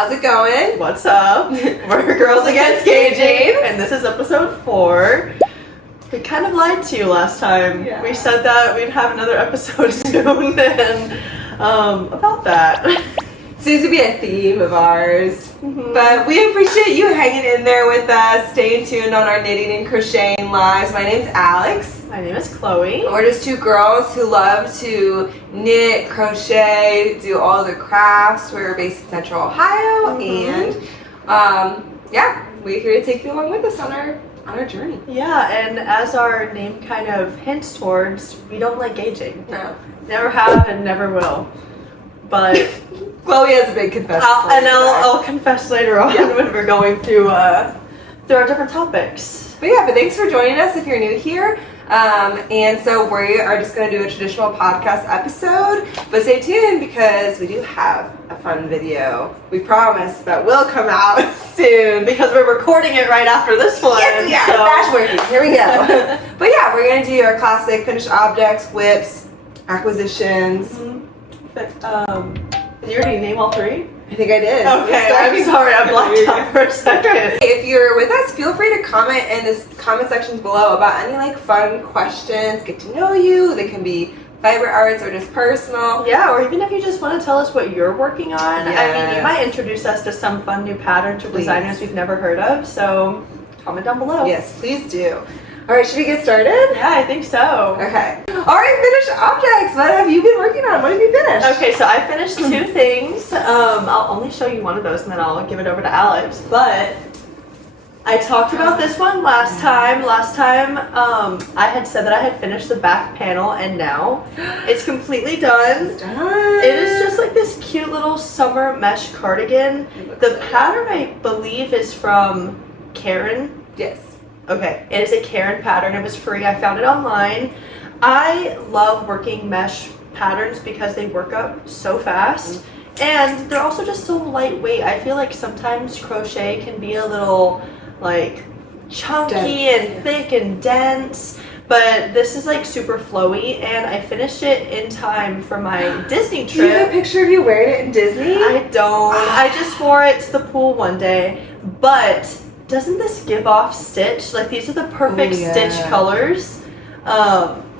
How's it going? What's up? We're Girls Against Gauging, and this is episode 4. We kind of lied to you last time. Yeah. We said that we'd have another episode soon, and about that. Seems to be a theme of ours, but we appreciate you hanging in there with us, staying tuned on our knitting and crocheting lives. My name's Alex. My name is Chloe. We're just two girls who love to knit, crochet, do all the crafts. We're based in Central Ohio, and yeah, we're here to take you along with us on our journey. Yeah, and as our name kind of hints towards, we don't like gauging. No. Never have and never will. But Chloe has a big confession. I'll confess later on when we're going through our different topics. But thanks for joining us if you're new here. And so we are just going to do a traditional podcast episode, but stay tuned because we do have a fun video. We promise that will come out soon because we're recording it right after this one. Yes, yeah, dash working. Here we go. But yeah, we're going to do our classic finished objects, whips, acquisitions. But, did you already name all 3? I think I did. Okay, I'm sorry, I blacked out for a second. If you're with us, feel free to comment in the comment sections below about any fun questions, get to know you. They can be fiber arts or just personal. Yeah, or even if you just want to tell us what you're working on. Yes. I mean, you might introduce us to some fun new patterns or designers we've never heard of, so comment down below. Yes, please do. All right, should we get started? Yeah, I think so. Okay. All right, finished objects. What have you been working on? What have you finished? Okay, so I finished 2 things. I'll only show you one of those and then I'll give it over to Alex. But I talked about this one last time. I had said that I had finished the back panel and now it's completely done. It's done. It is just like this cute little summer mesh cardigan. The pattern I believe is from Caron. Yes. Okay, it is a Caron pattern. It was free. I found it online. I love working mesh patterns because they work up so fast and they're also just so lightweight. I feel like sometimes crochet can be a little chunky and thick and dense, but this is super flowy, and I finished it in time for my Disney trip. Do you have a picture of you wearing it in Disney? I don't. I just wore it to the pool one day, but doesn't this give off stitch? These are the perfect stitch colors.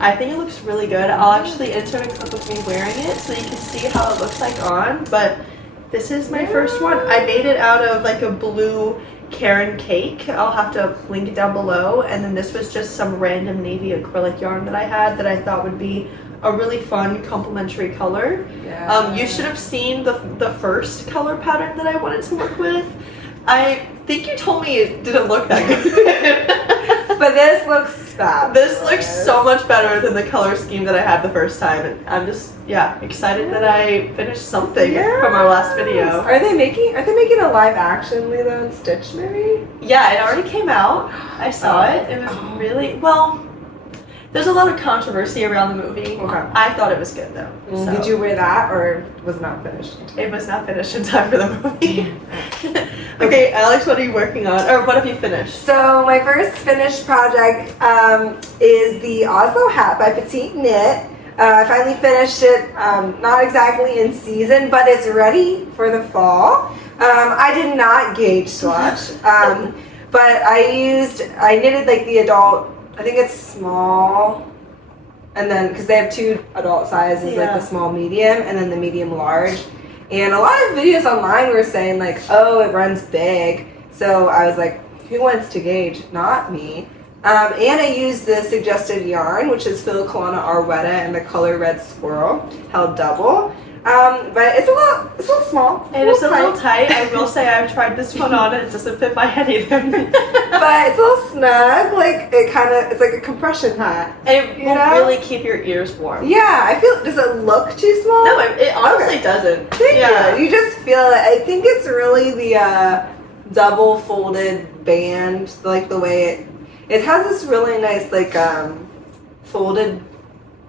I think it looks really good. I'll actually insert a clip of me wearing it so you can see how it looks like on, but this is my first one. I made it out of a blue Caron cake. I'll have to link it down below, and then this was just some random navy acrylic yarn that I had that I thought would be a really fun complementary color. Yeah. You should have seen the first color pattern that I wanted to work with. I think you told me it didn't look that good. But this looks fab. This looks so much better than the color scheme that I had the first time. And I'm just, excited that I finished something from our last video. Are they making a live action Lilo and Stitch movie? Yeah, it already came out. I saw it. It was really, there's a lot of controversy around the movie. Okay. I thought it was good though. So. Did you wear that, or was it not finished? It was not finished in time for the movie. Okay, Alex, what are you working on? Or what have you finished? So my first finished project is the Oslo hat by Petite knit. I finally finished it, not exactly in season, but it's ready for the fall. I did not gauge swatch, but I knitted the adult, I think it's small, and then because they have 2 adult sizes, the small medium and then the medium large, and a lot of videos online were saying oh, it runs big, so I was like, who wants to gauge? Not me. And I used the suggested yarn, which is Filcolana Arwetta and the color Red Squirrel, held double. But it's a little small. It is a little tight. I will say I've tried this one on and it doesn't fit my head either. But it's a little snug. It's like a compression hat. And it will really keep your ears warm. Yeah, I feel. Does it look too small? No, it honestly doesn't. Thank you. You just feel it. I think it's really the double folded band, the way it has this really nice folded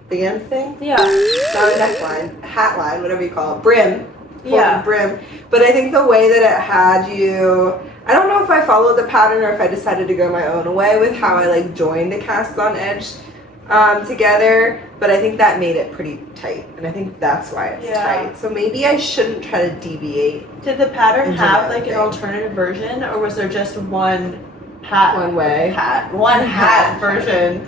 band thing. Yeah. Not a neckline, hat line, whatever you call it, brim. Brim. But I think the way that it had you, I don't know if I followed the pattern or if I decided to go my own way with how I joined the cast on edge together, but I think that made it pretty tight, and I think that's why it's Yeah. tight. So maybe I shouldn't try to deviate Did the pattern Into have that like thing. an alternative version, or was there just one hat? one way. One hat version.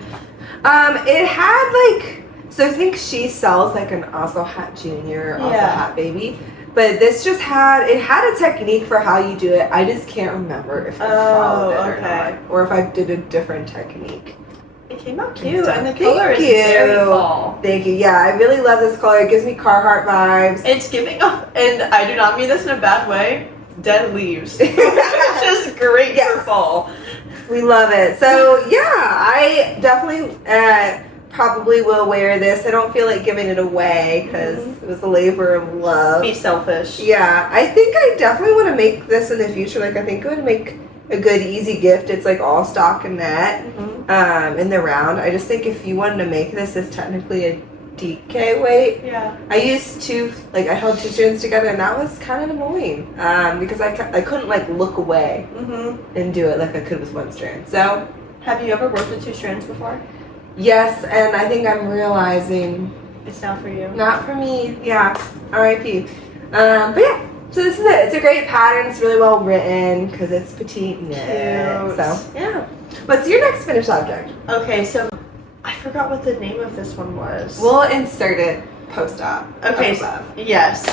It had like, so I think she sells like an Oslo Hat Junior, Oslo Yeah. Hat Baby. But this just had a technique for how you do it. I just can't remember if I followed it or okay. not. Or if I did a different technique. It came out cute, stuff. and the Thank color is you. very fall. Thank you. Yeah, I really love this color. It gives me Carhartt vibes. It's giving off, and I do not mean this in a bad way, dead leaves. It's just great for fall. We love it. So yeah, I definitely probably will wear this. I don't feel like giving it away because it was a labor of love. Be selfish. Yeah, I think I definitely want to make this in the future. Like, I think it would make a good, easy gift. It's like all stockinette in the round. I just think if you wanted to make this as technically a DK weight, Yeah. I used I held two strands together, and that was kind of annoying because I couldn't like look away and do it like I could with one strand. So Have you ever worked with two strands before? yes, and I think I'm realizing It's not for you. not for me. Yeah, R.I.P. But yeah, so this is it. It's a great pattern. It's really well written because it's petite knit. Cute. So yeah. What's your next finished object? Okay, so I forgot what the name of this one was. We'll insert it post-op. Okay, Above. yes.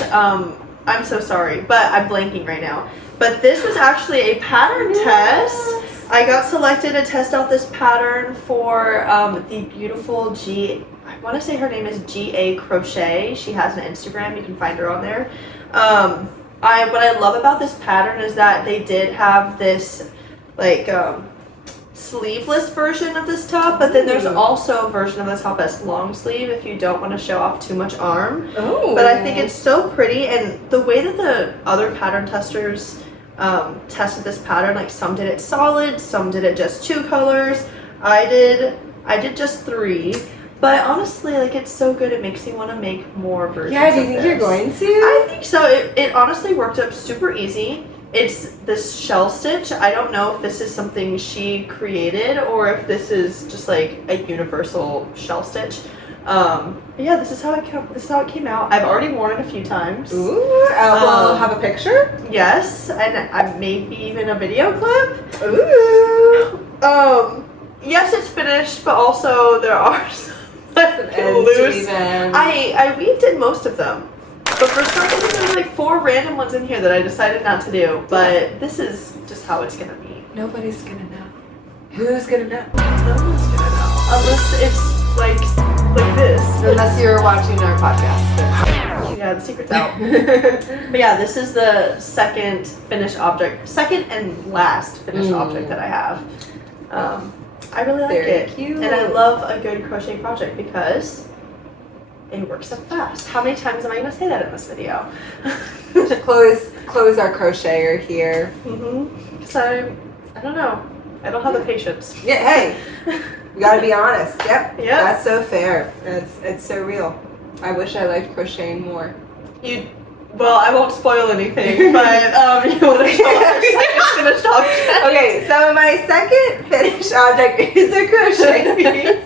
I'm so sorry, but I'm blanking right now. But this was actually a pattern test. I got selected to test out this pattern for the beautiful I want to say her name is G.A. Crochet. She has an Instagram. You can find her on there. What I love about this pattern is that they did have this like sleeveless version of this top, but then there's also a version of the top that's long sleeve if you don't want to show off too much arm. Oh. But I think it's so pretty, and the way that the other pattern testers tested this pattern, like some did it solid, some did it just 2 colors. I did just 3. But honestly, like, it's so good, it makes me want to make more versions. Yeah, do you of think this. you're going to? I think so. It honestly worked up super easy. It's this shell stitch. I don't know if this is something she created or if this is just like a universal shell stitch. But yeah, this is how it came out. I've already worn it a few times. Ooh, we'll have a picture. Yes, and maybe even a video clip. Ooh. Yes, it's finished, but also there are some Ends to loose. even. I weaved in most of them. But for some reason, there's like 4 random ones in here that I decided not to do. But this is just how it's gonna be. Nobody's gonna know. Who's gonna know? No one's gonna know. Unless it's like this. Unless you're watching our podcast. Yeah, the secret's out. But yeah, this is the second and last finished object that I have. I really like Very it. cute. And I love a good crochet project because it works up fast. How many times am I going to say that in this video? Chloe's our crocheter here. So, I don't know. I don't have the patience. Yeah, hey, we gotta be honest. Yep. Yep. That's so fair. It's so real. I wish I liked crocheting more. Well, I won't spoil anything, but you want to show off your second finished object? Okay, so my second finished object is a crochet piece.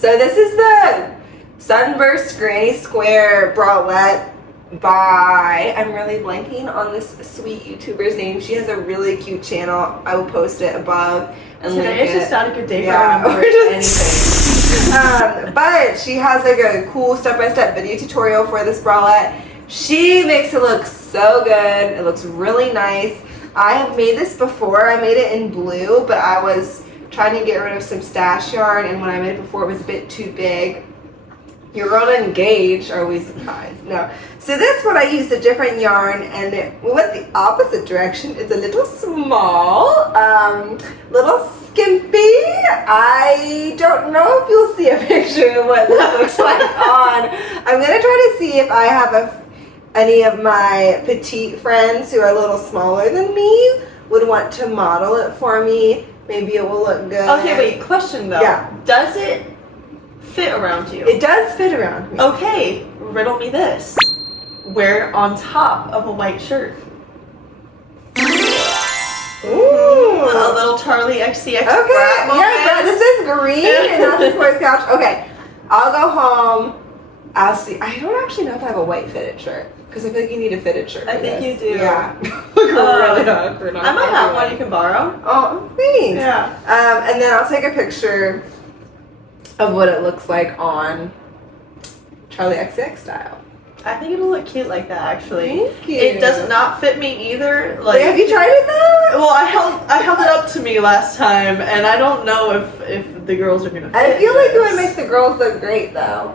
So this is the Sunburst Granny Square Bralette by, I'm really blanking on this sweet YouTuber's name. She has a really cute channel. I will post it above and link Today is it. just not a good day for Yeah, remembering we're anything. But she has like a cool step-by-step video tutorial for this bralette. She makes it look so good. It looks really nice. I have made this before. I made it in blue, but I was trying to get rid of some stash yarn, and when I made it before, it was a bit too big. You're gonna engage, are we surprised? No. So this one I used a different yarn, and it went the opposite direction. It's a little small, little skimpy. I don't know if you'll see a picture of what this looks like on. I'm gonna try to see if I have any of my petite friends who are a little smaller than me would want to model it for me. Maybe it will look good. Okay, wait, question though. Yeah. Does it fit around you? It does fit around me. Okay, riddle me this. Wear on top of a white shirt. Ooh. A little Charlie XCX. Okay, brat moment. yeah, this is green and not the sports couch. Okay, I'll go home. I'll see. I don't actually know if I have a white fitted shirt because I feel like you need a fitted shirt. I for think this. you do. Yeah. Really awkward. I might have one you can borrow. Oh, thanks. Yeah. And then I'll take a picture of what it looks like on Charlie XCX style. I think it'll look cute like that, actually. Thank you. It does not fit me either. Like, Wait, have you tried it though? well, I held it up to me last time, and I don't know if the girls are gonna fit. I feel like it would this. make the girls look great though.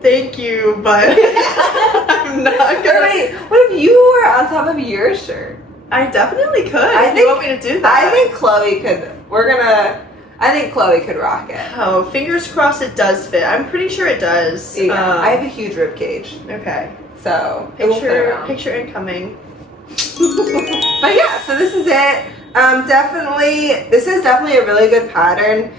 Thank you, but I'm not gonna. Wait, what if you were on top of your shirt? I definitely could. I if you want me to do that. I think Chloe could. I think Chloe could rock it. Oh, fingers crossed it does fit. I'm pretty sure it does. Yeah, I have a huge rib cage, Okay. so it will fit around. Picture incoming. But yeah, so this is it. This is definitely a really good pattern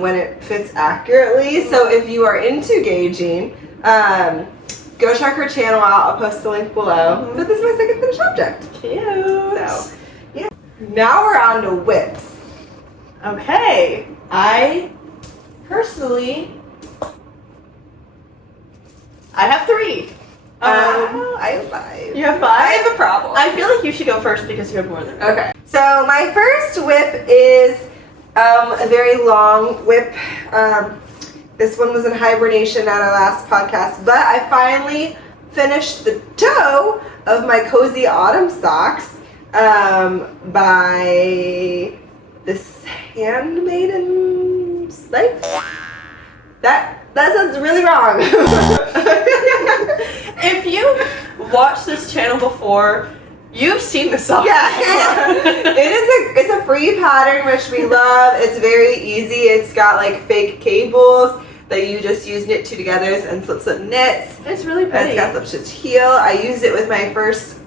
when it fits accurately. So if you are into gauging, go check her channel out. I'll post the link below. But this is my second finished object. Cute. So yeah. Now we're on to whips. Okay. I personally, I have 3. I have 5. You have 5? I have a problem. I feel like you should go first because you have more than me. Okay. So my first whip is a very long whip. This one was in hibernation at our last podcast, but I finally finished the toe of my cozy autumn socks by this Handmade like that sounds really wrong. If you've watched this channel before, you've seen the song. Yeah, it's a free pattern which we love. It's very easy. It's got like fake cables that you just use knit two togethers and slip knits. It's really pretty. It's got some stitch heel. I used it with my first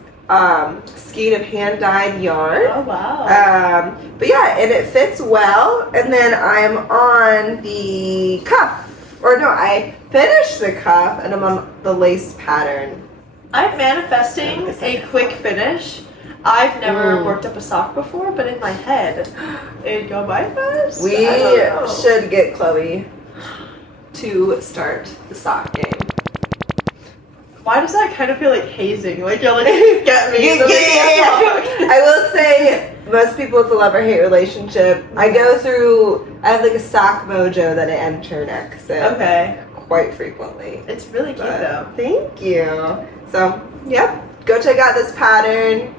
skein of hand dyed yarn. Oh wow. But yeah, and it fits well. And then I'm on the cuff. Or no, I finished the cuff and I'm on the lace pattern. I'm manifesting a quick finish. I've never worked up a sock before, but in my head, it'd go by fast. We should get Chloe to start the sock game. Why does that kind of feel like hazing? Like you're like, get me. Yeah. I will say, most people it's a love or hate relationship. I have like a sock mojo that I enter next. Okay. Quite frequently. It's really cute though. Thank you. So, yep. Go check out this pattern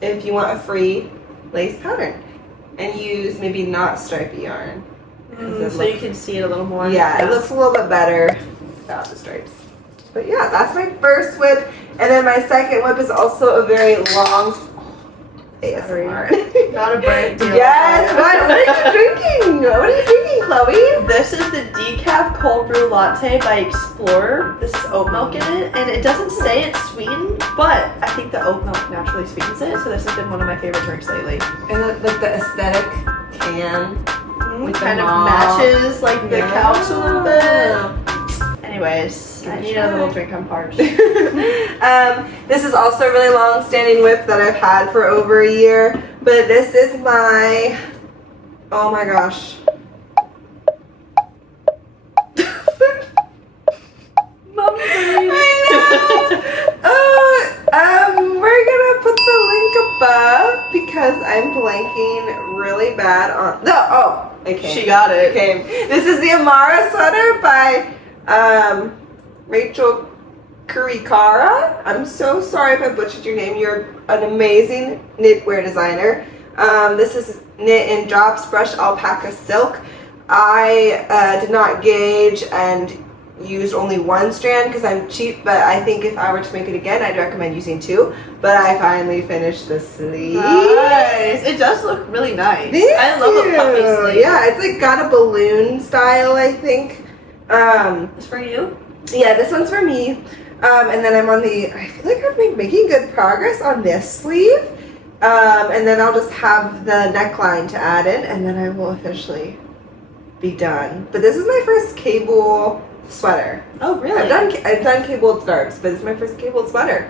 if you want a free lace pattern. And use maybe not stripy yarn. So you can see it a little more. Yeah, it looks a little bit better without the stripes. But yeah, that's my first whip. And then my second whip is also a very long ASMR. Not a brand deal. Yes, what are you drinking? What are you drinking, Chloe? This is the decaf cold brew latte by Explorer. This is oat milk in it, and it doesn't say it's sweetened, but I think the oat milk naturally sweetens it, so this has been one of my favorite drinks lately. And like the aesthetic can. With kind the of mop. matches like the Yeah. couch a little bit. Anyways, I need a little drink, I'm parched. This is also a really long-standing whip that I've had for over a year, but this is my, oh my gosh. We're gonna put the link above because I'm blanking really bad on, it came. She got it. It came. This is the Amara sweater by Rachel Kurihara. I'm so sorry if I butchered your name. You're an amazing knitwear designer. This is knit in drops brush alpaca silk. I did not gauge and used only one strand because I'm cheap, but I think if I were to make it again, I'd recommend using 2. But I finally finished the sleeve. Nice. It does look really nice. I love a puffy sleeve. Yeah, it's like got a balloon style, I think. It's for you? Yeah, this one's for me. And then I'm on I feel like I'm making good progress on this sleeve. And then I'll just have the neckline to add in, and then I will officially be done. But this is my first cable sweater. Oh, really? I've done cabled scarves, but it's my first cabled sweater.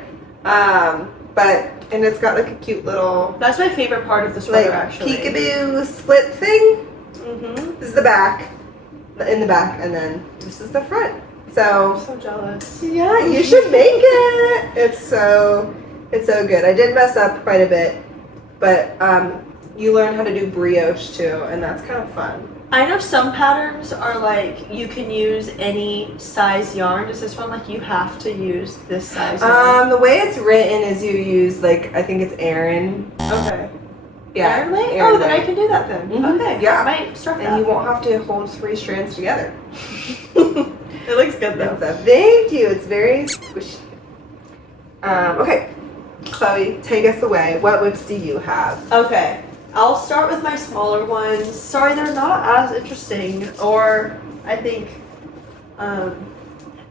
and it's got like a cute little That's my favorite part of the sweater, like actually. peekaboo split thing. Mm-hmm. This is the back, in the back, and then this is the front. So I'm so jealous. yeah, you should make it. It's so good. I did mess up quite a bit, but you learn how to do brioche too, and that's kind of fun. I know some patterns are like you can use any size yarn. Is this one like you have to use this size yarn? The way it's written is you use like I think it's Aran. Okay. Yeah. Aran weight? Aran Oh, then I weight. can do that then. Mhm. Okay. Yeah. I might start that. And you won't have to hold 3 strands together. It looks good though. Thank you. It's very squishy. Okay, Chloe, take us away. What whips do you have? Okay. I'll start with my smaller ones. Sorry, they're not as interesting, or I think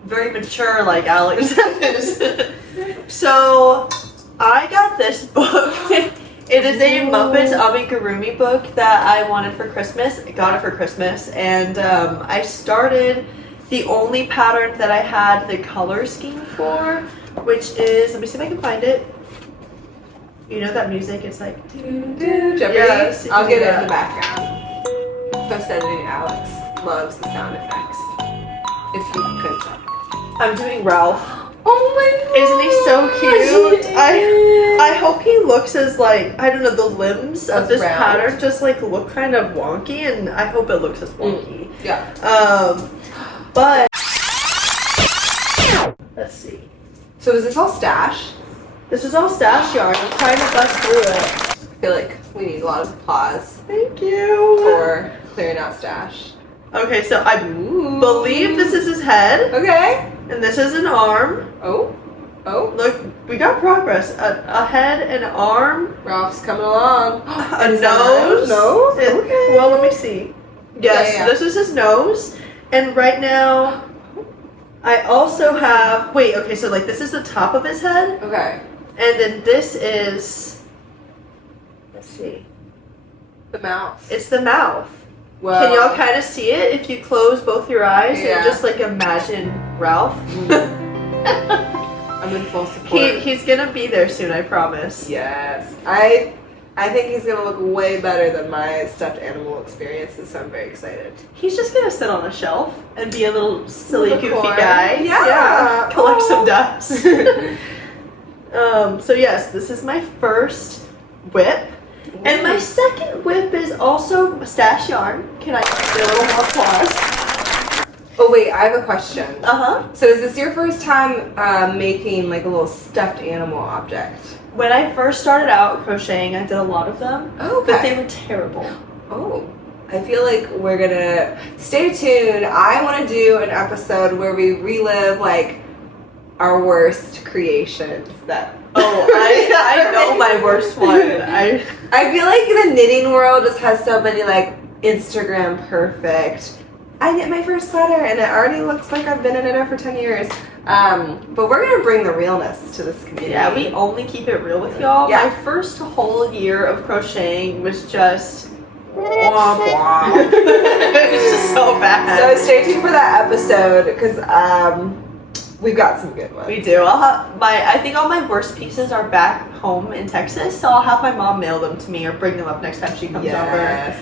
very mature like Alex is. So I got this book. It is a Muppets Amigurumi book that I wanted for Christmas. I got it for Christmas, and I started the only pattern that I had the color scheme for, which is, let me see if I can find it. You know that music? It's like, Jeopardy? Yes, I'll get it in yeah. the background. Post editing Alex loves the sound effects. If you could. I'm doing Rowlf. Oh my god! Isn't he so cute? I hope he looks as like, I don't know, the limbs of As this round. pattern just like look kind of wonky, and I hope it looks as wonky. Yeah. But let's see. So is this all stash? This is all stash yarn. I'm trying to bust through it. I feel like we need a lot of applause Thank you. for clearing out stash. Okay, so I believe this is his head, Okay. and this is an arm. Oh. Look, we got progress. A head, an arm, Ralph's coming along. a Is that nose. nose? It- Okay. Well, let me see. Yes, Yeah. this is his nose. And right now, I also have, wait, okay, so like this is the top of his head. Okay. And then this is, let's see, The mouth. it's the mouth. Whoa. Can y'all kind of see it if you close both your eyes Yeah. and just like imagine Rowlf? I'm in full support. He's gonna be there soon, I promise. Yes. I think he's gonna look way better than my stuffed animal experiences, so I'm very excited. He's just gonna sit on a shelf and be a little silly, Little goofy corn. guy. Yeah. Collect Oh. some dust. So yes, this is my first whip. And my second whip is also stash yarn. Can I get a little more applause? Oh wait, I have a question. Uh-huh. So is this your first time making like a little stuffed animal object? When I first started out crocheting, I did a lot of them, Okay. but they were terrible. Oh, I feel like we're gonna stay tuned. I want to do an episode where we relive like our worst creations. Oh, I know my worst one. I feel like the knitting world just has so many like Instagram perfect. I knit my first sweater and it already looks like I've been a knitter for 10 years. But we're gonna bring the realness to this community. Yeah, we only keep it real with y'all. Yeah. My first whole year of crocheting was just womp womp. It's just so bad. So stay tuned for that episode because we've got some good ones. We do. I'll have I think all my worst pieces are back home in Texas, so I'll have my mom mail them to me or bring them up next time she comes Yes.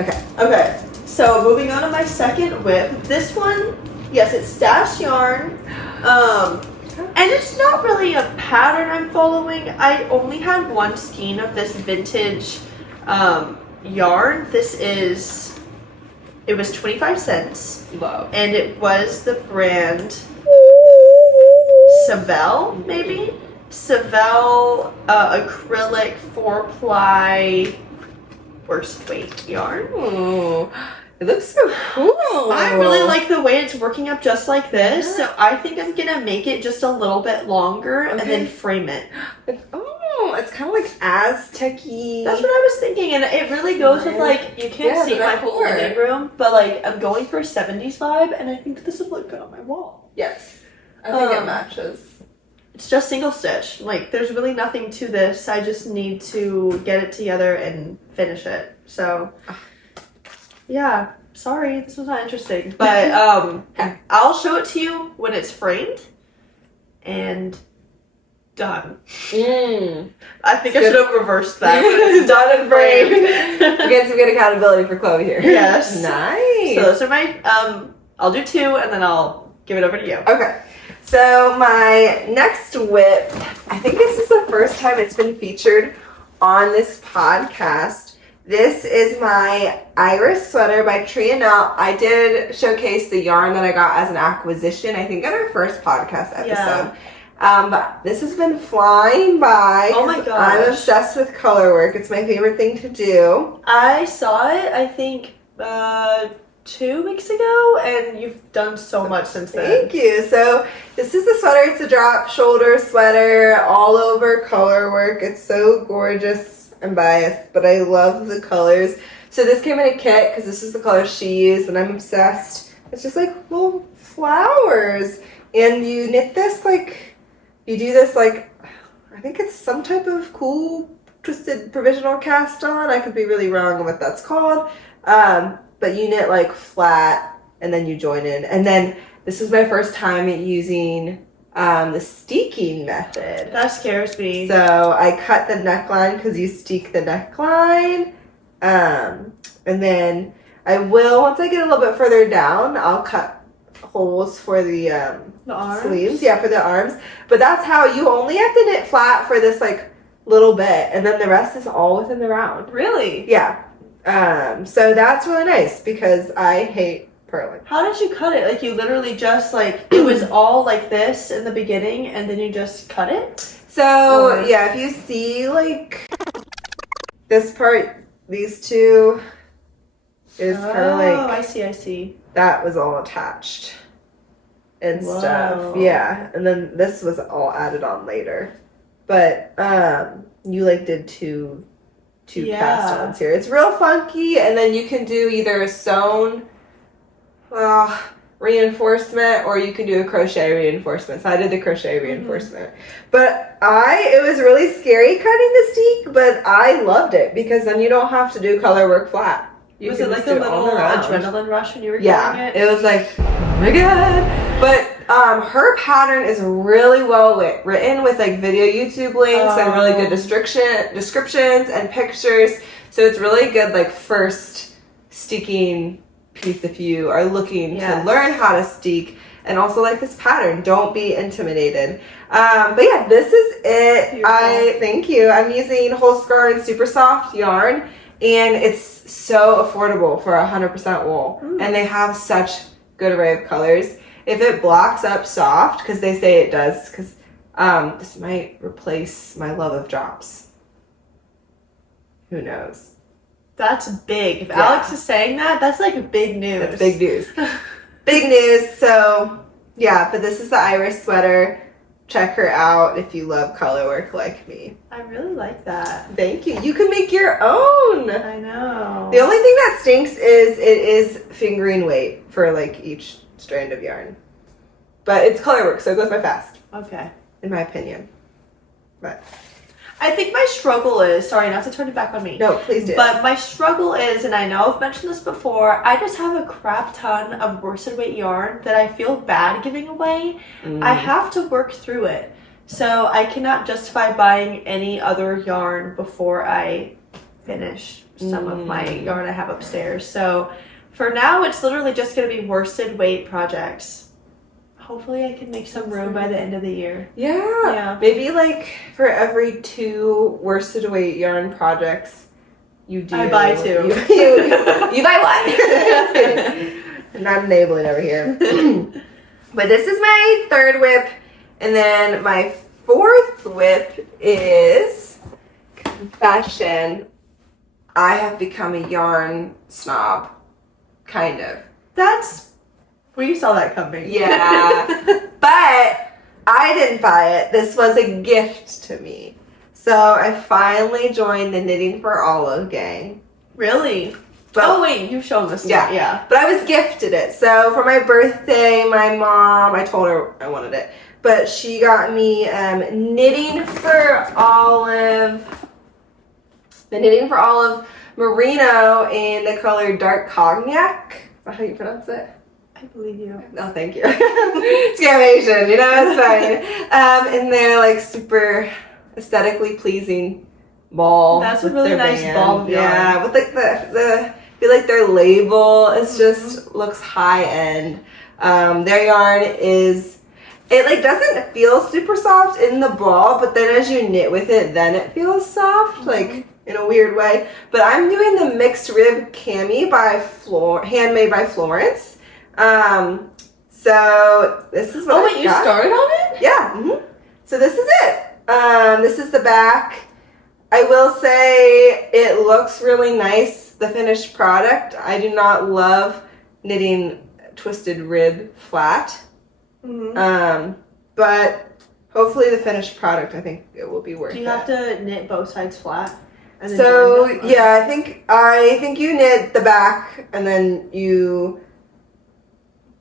Okay. over. Okay. So moving on to my second whip. This one, yes, it's stash yarn. And it's not really a pattern I'm following. I only had one skein of this vintage yarn. It was 25 cents. Love. And it was the brand Savell, maybe? Savell acrylic 4-ply worst weight yarn. Ooh, it looks so cool. I really like the way it's working up just like this, so I think I'm gonna make it just a little bit longer and then frame it. It's kind of like Aztec-y. That's what I was thinking, and it really goes with like, you can't Yeah, see the my whole decor. living room, but like I'm going for a 70s vibe, and I think this would look good on my wall. Yes, I think it matches. It's just single stitch. Like, there's really nothing to this. I just need to get it together and finish it. So, yeah. Sorry, this was not interesting. But I'll show it to you when it's framed. And done. Mm. I think I should have reversed that. It's done and framed. We get some good accountability for Chloe here. Yes. Nice. So those are my, I'll do 2 and then I'll give it over to you. Okay. So my next whip, I think this is the first time it's been featured on this podcast. This is my Iris sweater by Trin-Annelie. I did showcase the yarn that I got as an acquisition, I think, in our first podcast episode. Yeah. But this has been flying by. Oh my gosh. I'm obsessed with color work. It's my favorite thing to do. I saw it, I think, 2 weeks ago, and you've done so much since then. Thank you. So this is the sweater. It's a drop shoulder sweater, all over color work. It's so gorgeous. I'm biased, but I love the colors. So this came in a kit because this is the color she used, and I'm obsessed. It's just like little flowers, and you knit this like, you do this like, I think it's some type of cool twisted provisional cast on. I could be really wrong on what that's called, but you knit like flat, and then you join in. And then this was my first time using the steeking method. That scares me. So I cut the neckline because you steek the neckline. And then I will, once I get a little bit further down, I'll cut holes for the arms? sleeves. Yeah, for the arms. But that's how you only have to knit flat for this like little bit, and then the rest is all within the round. Really? Yeah. So that's really nice because I hate purling. How did you cut it? Like, you literally just, like, it was all like this in the beginning, and then you just cut it? So, yeah, if you see, like, this part, these two is kind of like... Oh, I see. That was all attached and Whoa. stuff. Yeah, and then this was all added on later. But, you, like, did two cast-ons here. It's real funky, and then you can do either a sewn... reinforcement, or you can do a crochet reinforcement. So I did the crochet reinforcement. But it was really scary cutting the steek, but I loved it because then you don't have to do color work flat. Was it like a little adrenaline rush when you were doing it? It was like, oh my god. But her pattern is really well written with like video YouTube links and really good descriptions and pictures. So it's really good like first steeking piece if you are looking to learn how to steek, and also like this pattern. Don't be intimidated. But yeah, this is it. Beautiful. Thank you. I'm using whole scar and super soft yarn, and it's so affordable for 100% wool. And they have such good array of colors. If it blocks up soft, because they say it does, because this might replace my love of drops. Who knows? That's big. If Alex is saying that, that's like big news. That's big news. Big news. So, yeah, but this is the Iris sweater. Check her out if you love color work like me. I really like that. Thank you. You can make your own. I know. The only thing that stinks is it is fingering weight for like each strand of yarn. But it's color work, so it goes by fast. Okay. In my opinion. But I think my struggle is, sorry, not to turn it back on me. No, please do. But my struggle is, and I know I've mentioned this before, I just have a crap ton of worsted weight yarn that I feel bad giving away. I have to work through it. So I cannot justify buying any other yarn before I finish some of my yarn I have upstairs. So for now, it's literally just going to be worsted weight projects. Hopefully I can make some room by the end of the year. Yeah. Maybe like for every 2 worsted weight yarn projects you do. I buy 2. You buy 1. I'm not enabling over here. But this is my 3rd whip. And then my 4th whip is, confession, I have become a yarn snob. Kind of. We saw that coming. Yeah. But I didn't buy it. This was a gift to me. So I finally joined the Knitting for Olive gang. Really? But, wait, you've shown this. Yeah. But I was gifted it. So for my birthday, my mom, I told her I wanted it. But she got me Knitting for Olive. The Knitting for Olive Merino in the color Dark Cognac. Is that how you pronounce it? I believe you. Oh, thank you. Scamation, it's fine. And they're like super aesthetically pleasing ball. That's a really nice ball of yarn. Yeah, with like the I feel like their label is just looks high end. Their yarn is, it like doesn't feel super soft in the ball, but then as you knit with it, then it feels soft, like in a weird way. But I'm doing the mixed rib Cami by Handmade by Florence. So this is what Oh, wait, you started on it? Yeah. So this is it. This is the back. I will say it looks really nice, the finished product. I do not love knitting twisted rib flat. But hopefully the finished product, I think it will be worth it. Do you have to knit both sides flat? And then So join them, yeah, I think you knit the back and then you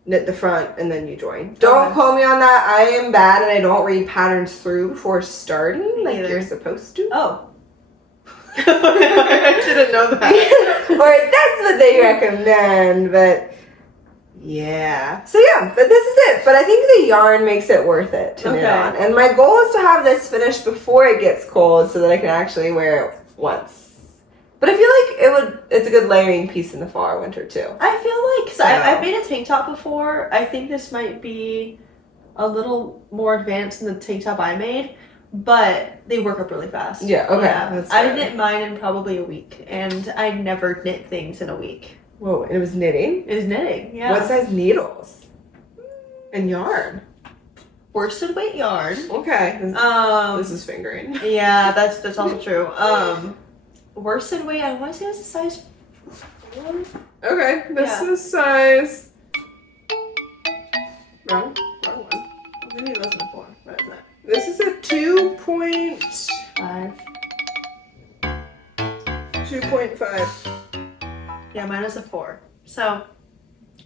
knit the front and then you join. Don't quote me on that. I am bad and I don't read patterns through before starting like you're supposed to. Oh. I didn't know that. Or that's what they recommend, but yeah. So yeah, but this is it. But I think the yarn makes it worth it to knit on. And my goal is to have this finished before it gets cold so that I can actually wear it once. But I feel like it's a good layering piece in the fall or winter too. I feel like, because I've made a tank top before, I think this might be a little more advanced than the tank top I made, but they work up really fast. Yeah, okay. Yeah. I knit mine in probably a week, and I never knit things in a week. Whoa, and it was knitting? It was knitting, yeah. What size needles? And yarn? Worsted weight yarn. Okay. This is fingering. Yeah, that's also true. Worsted weight, I want to say it was a size 4. Okay, this is size. Wrong one. Maybe it wasn't a 4. What is that? This is a 2.5. 2.5. Yeah, mine was a 4. So,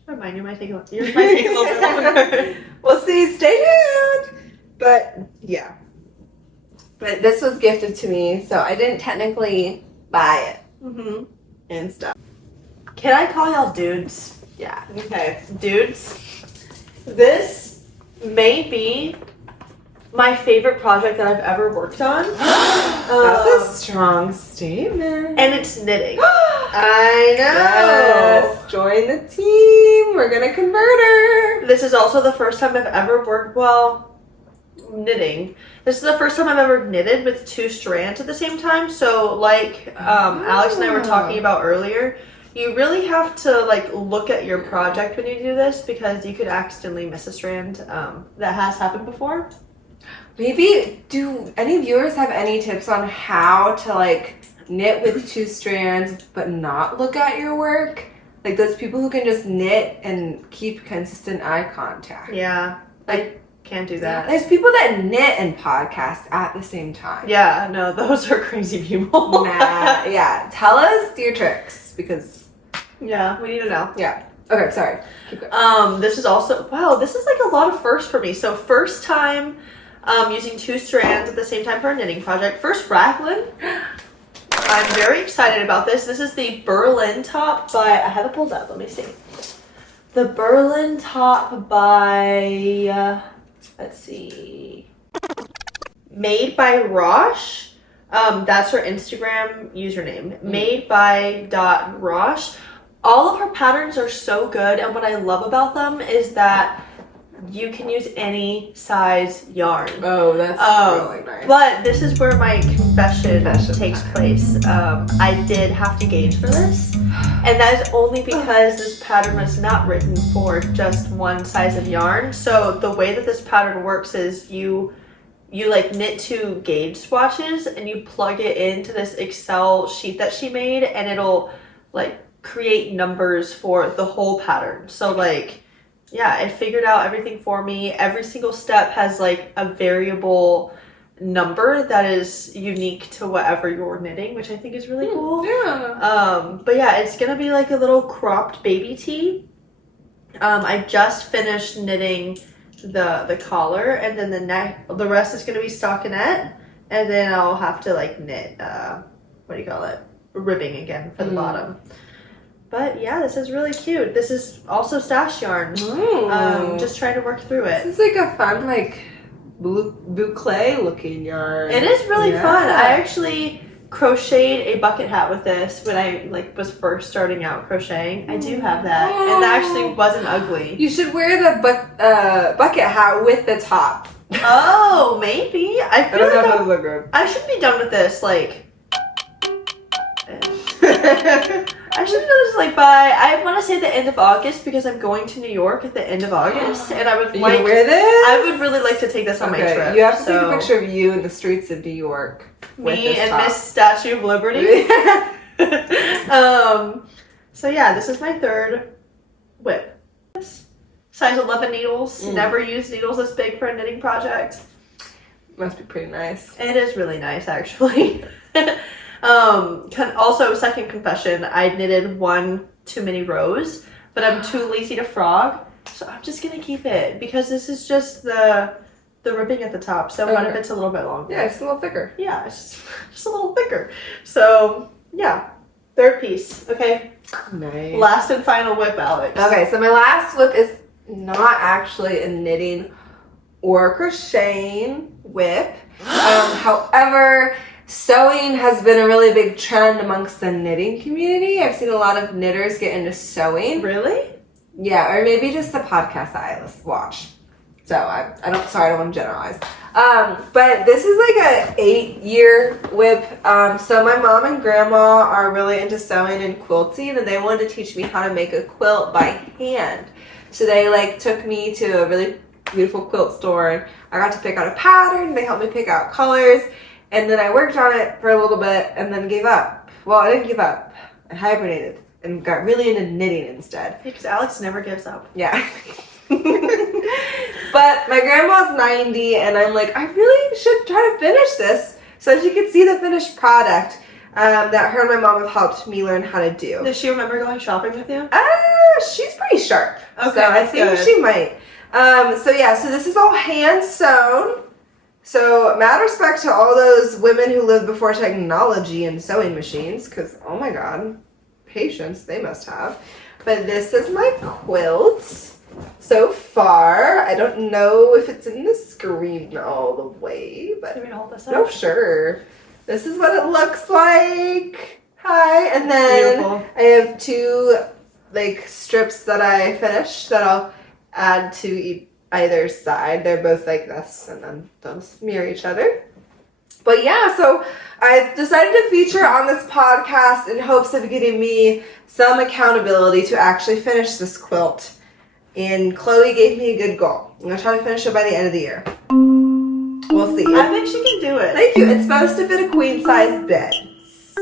never mind. Yours might take a little bit longer. We'll see. Stay tuned. But yeah. But this was gifted to me, so I didn't technically buy it. And stuff. Can I call y'all dudes? Yeah. Okay, dudes. This may be my favorite project that I've ever worked on. That's a strong statement. And it's knitting. I know. Yes. Join the team. We're gonna convert her. This is also the first time I've ever worked, knitting. This is the first time I've ever knitted with 2 strands at the same time. So like Alex and I were talking about earlier, you really have to like look at your project when you do this because you could accidentally miss a strand. That has happened before. Maybe, do any viewers have any tips on how to like knit with 2 strands but not look at your work? Like those people who can just knit and keep consistent eye contact. Yeah, I can't do that. There's people that knit and podcast at the same time. Yeah, no, those are crazy people. Yeah, tell us your tricks because yeah, we need to know. Yeah. Okay, sorry. Keep going. This is also, wow, this is like a lot of firsts for me. So first time using 2 strands at the same time for a knitting project. First raglan. I'm very excited about this. This is the Berlin top by, I have it pulled up, let me see. The Berlin top by, let's see, Made by Rosh. That's her Instagram username. Made by .Rosh. All of her patterns are so good, and what I love about them is that you can use any size yarn. Oh, that's really nice. But this is where my confession takes place. I did have to gauge for this, and that is only because this pattern was not written for just one size of yarn. So the way that this pattern works is you like knit 2 gauge swatches and you plug it into this Excel sheet that she made, and it'll like create numbers for the whole pattern. So like, yeah, it figured out everything for me. Every single step has like a variable number that is unique to whatever you're knitting, which I think is really cool. Yeah. But yeah, it's gonna be like a little cropped baby tee. I just finished knitting the collar, and then the rest is gonna be stockinette, and then I'll have to like knit what do you call it, ribbing again for the bottom. But yeah, this is really cute. This is also stash yarn. Just trying to work through it. This is like a fun, like, boucle looking yarn. It is really fun. I actually crocheted a bucket hat with this when I was first starting out crocheting. I do have that, and that actually wasn't ugly. You should wear the bucket hat with the top. Oh, maybe. I feel don't know if like it'll look good. I should be done with this I should do this by, I want to say the end of August, because I'm going to New York at the end of August, and I would like wear this. I would really like to take this on my trip. You have to take a picture of you in the streets of New York. Me and Miss Statue of Liberty. So yeah, this is my third whip. Size 11 needles. Never used needles this big for a knitting project. Must be pretty nice. It is really nice, actually. Also, second confession, I knitted one too many rows, but I'm too lazy to frog, so I'm just gonna keep it because this is just the ribbing at the top. So what if it's a little bit longer? Yeah, it's a little thicker. Yeah, it's just a little thicker. So yeah, third piece. Okay. Nice. Last and final whip, Alex. Okay, so my last whip is not actually a knitting or crocheting whip. However, sewing has been a really big trend amongst the knitting community. I've seen a lot of knitters get into sewing. Really? Yeah, or maybe just the podcast that I watch. So I don't want to generalize. But this is like a 8-year whip. So my mom and grandma are really into sewing and quilting, and they wanted to teach me how to make a quilt by hand. So they took me to a really beautiful quilt store, and I got to pick out a pattern. They helped me pick out colors. And then I worked on it for a little bit and then gave up. Well, I didn't give up. I hibernated and got really into knitting instead. Because Alex never gives up. Yeah. But my grandma's 90 and I'm like, I really should try to finish this so she could see the finished product that her and my mom have helped me learn how to do. Does she remember going shopping with you? She's pretty sharp. Okay, so I think she might. So this is all hand sewn. So, mad respect to all those women who lived before technology and sewing machines, because, oh my god, patience they must have. But this is my quilt so far. I don't know if it's in the screen all the way, but Can we hold this up? no, sure. This is what it looks like. Hi, and then Beautiful. I have two strips that I finished that I'll add to either side. They're both like this, and then they'll mirror each other. But yeah, so I decided to feature on this podcast in hopes of getting me some accountability to actually finish this quilt. And Chloe gave me a good goal. I'm going to try to finish it by the end of the year. We'll see. I think she can do it. Thank you. It's supposed to fit a queen-size bed.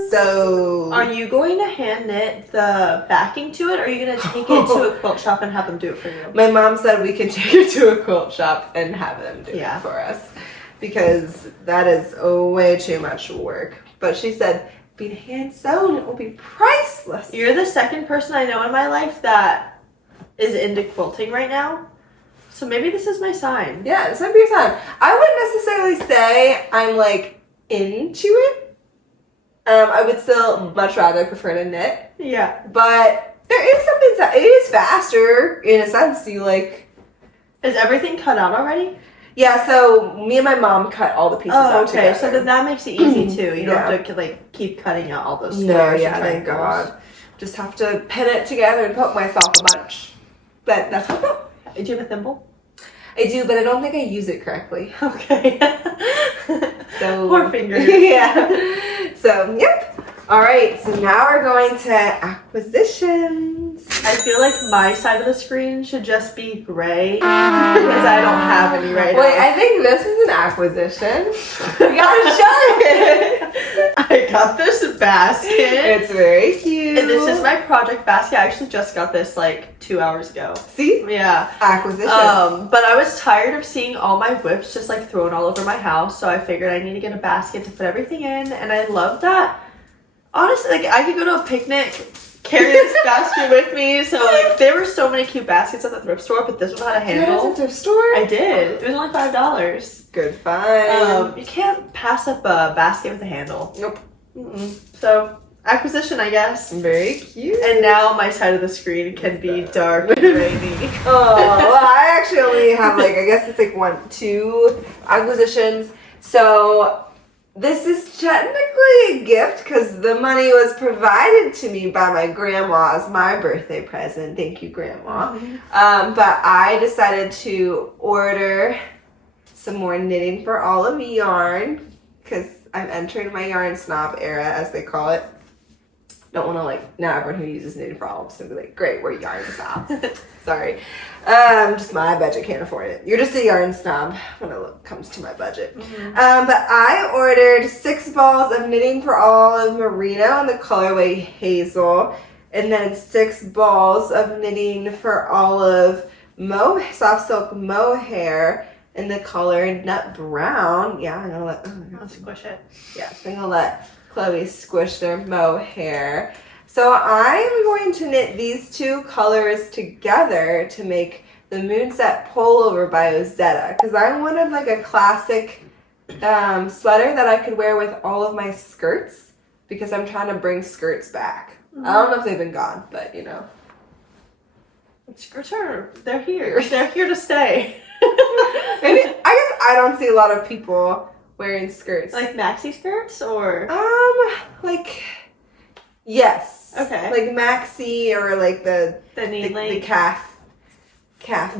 So... Are you going to hand knit the backing to it, or are you going to take it to a quilt shop and have them do it for you? My mom said we can take it to a quilt shop and have them do it for us. Because that is way too much work. But she said, being hand sewn, it will be priceless. You're the second person I know in my life that is into quilting right now. So maybe this is my sign. Yeah, this might be your sign. I wouldn't necessarily say I'm into it. I would still much rather prefer to knit. Yeah. But there is something that it is faster in a sense. Is everything cut out already? Yeah, so me and my mom cut all the pieces out together. So then that makes it easy too. You don't have to keep cutting out all those squares. Thank God. Just have to pin it together and poke myself a bunch. But that's what I Do you have a thimble? I do, but I don't think I use it correctly. Okay. So poor fingers. Yeah. So yep. All right. So now we're going to acquisitions. I feel like my side of the screen should just be gray because I don't have any right now. Wait, I think this is an acquisition. We gotta show it. I got this basket. It's very cute. And this is my project basket. I actually just got this 2 hours ago. See? Yeah. Acquisition. But I was tired of seeing all my whips just thrown all over my house, so I figured I need to get a basket to put everything in, and I love that. Honestly, I could go to a picnic, carry this basket with me. So there were so many cute baskets at the thrift store, but this one had a handle. You went to the thrift store? I did. It was only $5. Good find. You can't pass up a basket with a handle. Nope. So acquisition, I guess. Very cute. And now my side of the screen can be dark and rainy. Oh, well, I actually only have like, I guess it's like 2 acquisitions. So this is technically a gift because the money was provided to me by my grandma as my birthday present. Thank you, Grandma. But I decided to order some more knitting for all of me yarn because I'm entering my yarn snob era, as they call it. Don't want to like, now everyone who uses knitting for all is going to be like, great, we're yarn snobs. Sorry. Just my budget can't afford it. You're just a yarn snob when it comes to my budget. But I ordered 6 balls of knitting for all of merino in the colorway hazel, and then 6 balls of knitting for all of soft silk mohair in the color nut brown. Yeah, I'm gonna let I'll squish it. Yeah, so I'm gonna let Chloe squish their mohair. So I'm going to knit these 2 colors together to make the Moonset Pullover by Ozetta, because I wanted like a classic sweater that I could wear with all of my skirts, because I'm trying to bring skirts back. I don't know if they've been gone, but you know. Skirts they're here. They're here to stay. Maybe, I guess I don't see a lot of people wearing skirts. Like maxi skirts or? Like, yes. Okay. Like maxi or like the knee length. The calf.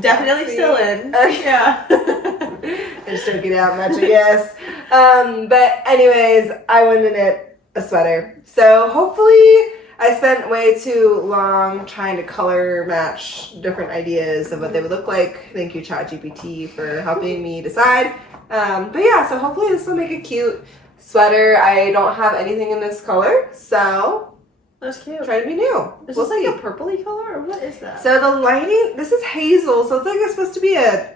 Definitely maxi. still in. Yeah. I just took it out much, yes. But anyways, I wanted to knit a sweater. So hopefully I spent way too long trying to color match different ideas of what they would look like. Thank you, ChatGPT, for helping me decide. But yeah, so hopefully this will make a cute sweater. I don't have anything in this color, so that's cute. Try to be new. Is this like a purpley color or what is that? So the lining, this is hazel, so it's like it's supposed to be a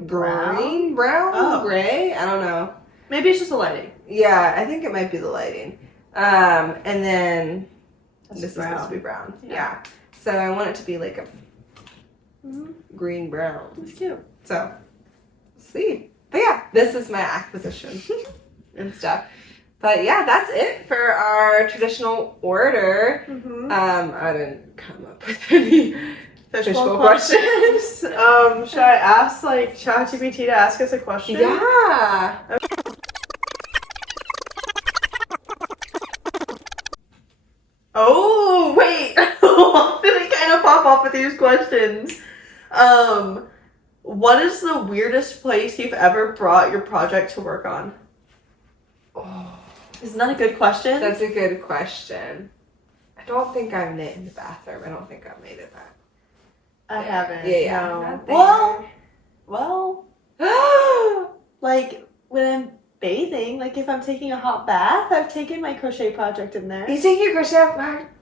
brown, gray. I don't know. Maybe it's just the lighting. Yeah, I think it might be the lighting. And then That's this brown. is supposed to be brown. Yeah. So I want it to be like a green brown. That's cute. So, let's see. But yeah, this is my acquisition and stuff. But yeah, that's it for our traditional order. I didn't come up with any fishbowl questions. Should I ask like ChatGPT to ask us a question? Yeah. Oh wait, did it kind of pop off with these questions? What is the weirdest place you've ever brought your project to work on? Oh. Isn't that a good question? That's a good question. I don't think I've knit in the bathroom. I don't think I've made it that. I haven't. Yeah. No. Well, like when I'm bathing, like if I'm taking a hot bath, I've taken my crochet project in there. You take your crochet back?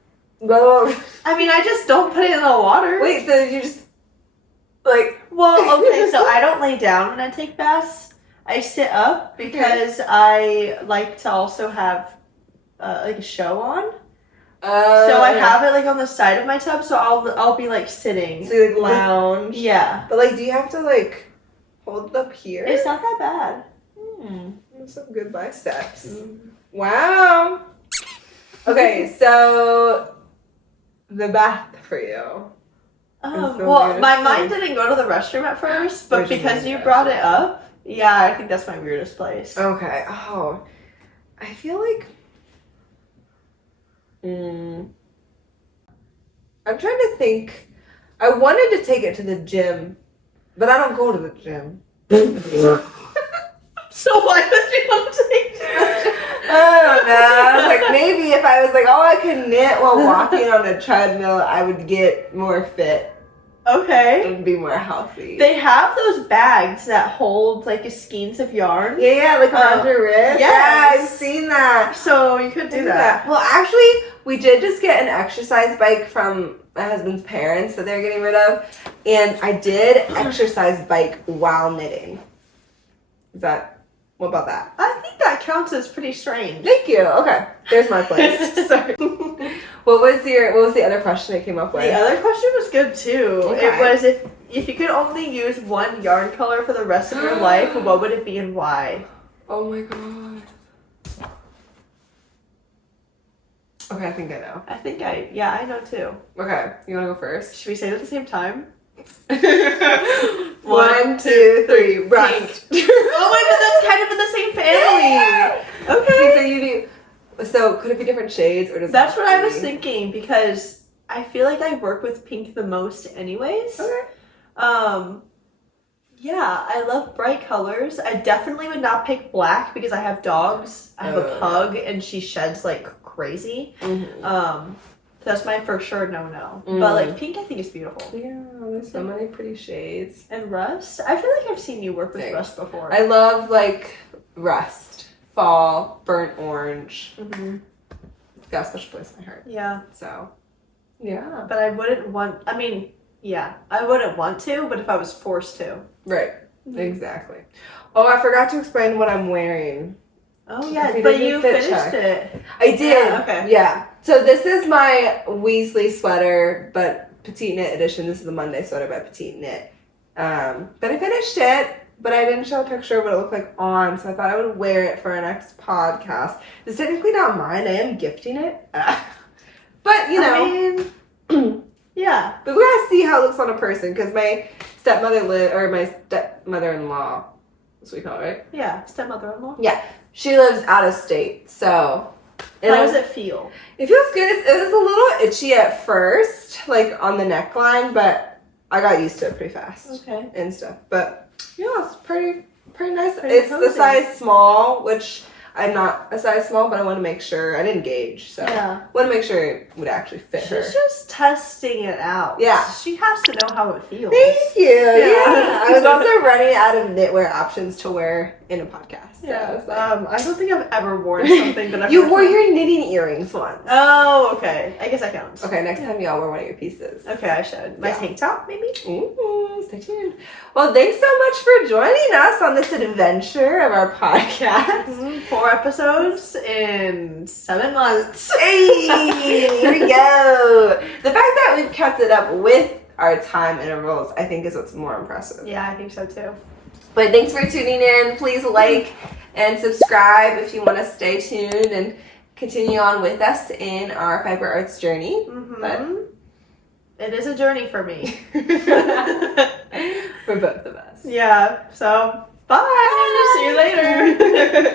Well, I mean, I just don't put it in the water. wait, so you just like? Well, okay, so I don't lay down when I take baths. I sit up because I like to also have like a show on. So I have it like on the side of my tub, so I'll be like sitting. So you like lounge. Yeah. But like, do you have to like hold it up here? It's not that bad. That's some good biceps. Wow. Okay, so the bath for you. Well, my mind didn't go to the restroom at first, but because you brought it up, yeah, I think that's my weirdest place. Okay. Oh, I feel like. I'm trying to think. I wanted to take it to the gym, but I don't go to the gym. So why would you want to take it? I don't know. Like maybe if I was like, oh, I could knit while walking on a treadmill, I would get more fit. Okay. And be more healthy. They have those bags that hold like skeins of yarn. Yeah, like around your wrist. Yes. Yeah, I've seen that. So you could do that. Well, actually, we did just get an exercise bike from my husband's parents that they're getting rid of, and I did exercise bike while knitting. What about that? I think that counts as pretty strange. Thank you. Okay, there's my place. Sorry. What was the other question I came up with? The other question was good too. Okay. It was if you could only use one yarn color for the rest of your life, what would it be and why? Oh my god. Okay, I think I know. I know too. Okay, you want to go first? Should we say it at the same time? 1, 2, 3, rust. Oh my god, that's kind of in the same family. Okay. So you do. So could it be different shades or does That's that what I was be- thinking because I feel like I work with pink the most anyways. Okay. Yeah, I love bright colors. I definitely would not pick black because I have dogs. I have a pug and she sheds like crazy. Mm-hmm. That's my for sure no. But like pink I think is beautiful. Yeah, there's so many pretty shades. And rust? I feel like I've seen you work with rust before. I love like rust, fall, burnt orange. Mm-hmm. Got a special place in my heart. Yeah. So, yeah. But I wouldn't want, I wouldn't want to, but if I was forced to. Right. Exactly. Oh, I forgot to explain what I'm wearing. Oh yeah, If we but did you fit finished check. it. I did. Yeah, okay. Yeah. So this is my Weasley sweater, but Petite Knit edition. This is the Monday sweater by Petite Knit. But I finished it, but I didn't show a picture of what it looked like on, so I thought I would wear it for our next podcast. It's technically not mine. I am gifting it. But, you know. I mean, yeah. But we gotta see how it looks on a person, because my my stepmother-in-law, that's what we call it, right? Yeah, stepmother-in-law. Yeah. She lives out of state, so. How does it feel? It feels good. It was a little itchy at first, like on the neckline, but I got used to it pretty fast. Okay. And stuff. But yeah, it's pretty nice. Pretty it's cozy. the size small, which I'm not a size small, but I want to make sure. I didn't gauge, so Yeah. I want to make sure it would actually fit her. She's just testing it out. Yeah. She has to know how it feels. Thank you. Yeah. I was also running out of knitwear options to wear in a podcast. So Yeah. I was like, I don't think I've ever worn something that I've you wore your knitting earrings once. Oh, okay. I guess I count. Okay, next time y'all wear one of your pieces. Okay, I should. My tank top, maybe? Ooh, stay tuned. Well, thanks so much for joining us on this adventure of our podcast. 4 episodes in 7 months. Hey, here we go. The fact that we've kept it up with our time intervals, I think, is what's more impressive. Yeah, I think so too. But thanks for tuning in. Please like and subscribe if you want to stay tuned and continue on with us in our fiber arts journey. But it is a journey for me. for both of us. Yeah, so bye. See you later.